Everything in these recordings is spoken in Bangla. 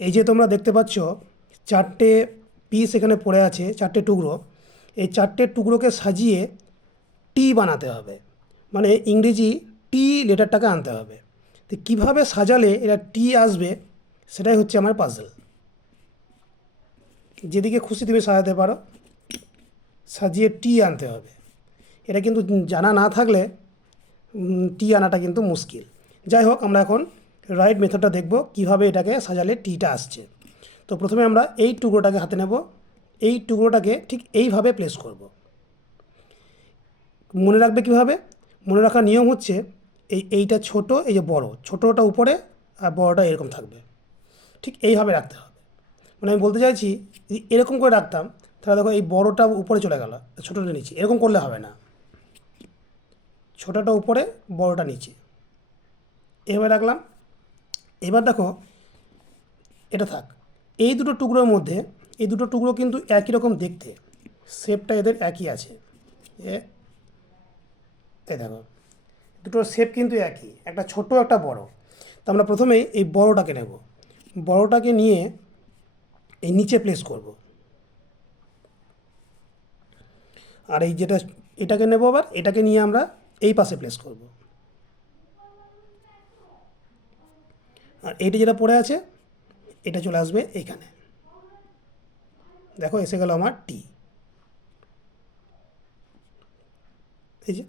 এই যে তোমরা দেখতে পাচ্ছ, চারটে পিস এখানে পড়ে আছে, চারটে টুকরো। এই চারটে টুকরোকে সাজিয়ে টি বানাতে হবে। মানে ইংরেজি টি লেটারটাকে আনতে হবে। তো কীভাবে সাজালে এটা টি আসবে, সেটাই হচ্ছে আমার পাজল যেদিকে খুশি তুমি সাজাতে পারো। সাজিয়ে টি আনতে হবে। এটা কিন্তু জানা না থাকলে টি আনাটা কিন্তু মুশকিল। যাই হোক, আমরা এখন রাইট মেথডটা দেখব কীভাবে এটাকে সাজালে টিটা আসছে। তো প্রথমে আমরা এই টুকরোটাকে হাতে নেব। এই টুকরোটাকে ঠিক এইভাবে প্লেস করব। মনে রাখবে কীভাবে? মনে রাখার নিয়ম হচ্ছে এই এইটা ছোট, এই যে বড়, ছোটোটা উপরে আর বড়টা এরকম থাকবে। ঠিক এইভাবে রাখতে হবে। মানে আমি বলতে চাইছি এরকম করে রাখতাম, তাহলে দেখো এই বড়টা উপরে চলে গেল, ছোটোটা নিচে। এরকম করলে হবে না। ছোটোটা উপরে, বড়টা নিচে। এভাবে রাখলাম। এবার দেখো, এটা থাক। এই দুটো টুকরোর মধ্যে, এই দুটো টুকরো কিন্তু একই রকম দেখতে। শেপটা এদের একই আছে। এ দেখো দুটোর শেপ কিন্তু একই, একটা ছোট, একটা বড়। তো আমরা প্রথমেই এই বড়টাকে নেব। বড়টাকে নিয়ে এই নিচে প্লেস করব। আর এই যেটা, এটাকে নেব আবার, এটাকে নিয়ে আমরা এই পাশে প্লেস করব। আর এইটা যেটা পড়ে আছে, এটা চলে আসবে এইখানে দেখো, এসে গেল আমার টি এই যে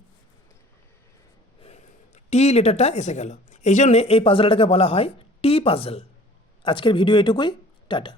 টি লেটারটা এসে গেল। এই জন্যে এই পাজলটাকে বলা হয় টি পাজল আজকের ভিডিও এটুকুই, টাটা।